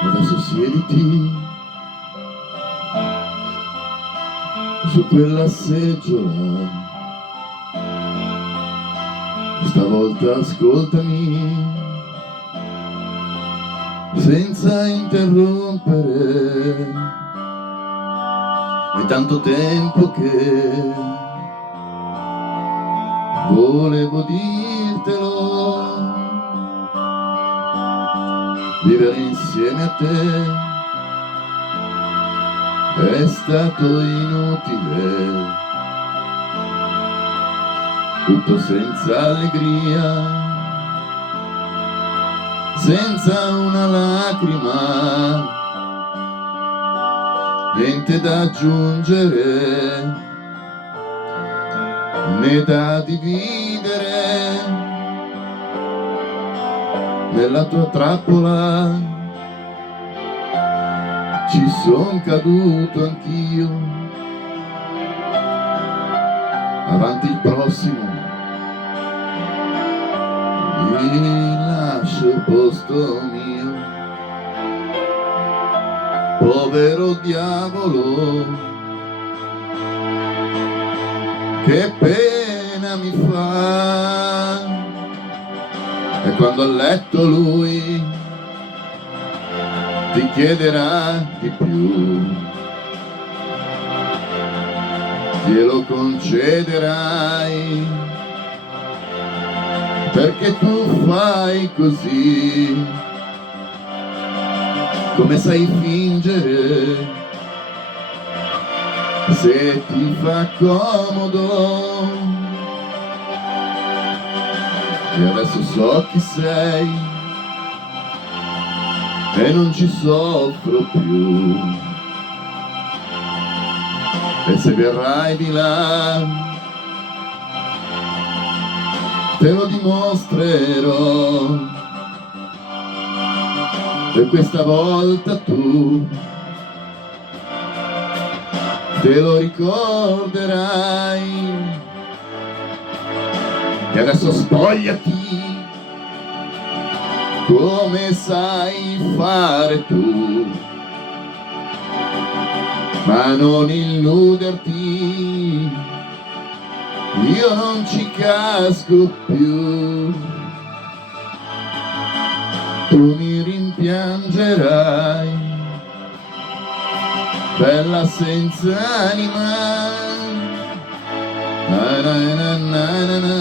Adesso siediti su quella seggiola, stavolta ascoltami senza interrompere. È tanto tempo che volevo dirtelo, vivere insieme a te è stato inutile, tutto senza allegria, senza una lacrima, niente da aggiungere né da dividere. Nella tua trappola ci son caduto anch'io, avanti il prossimo, mi lascio il posto mio, povero diavolo, che pena mi fa. E quando a letto lui ti chiederà di più, glielo concederai, perché tu fai così, come sai fingere, se ti fa comodo. E adesso so chi sei e non ci soffro più, e se verrai di là te lo dimostrerò, e questa volta tu te lo ricorderai. E adesso spogliati come sai fare tu, ma non illuderti, io non ci casco più. Tu mi rimpiangerai, bella senza anima, na na na na na na.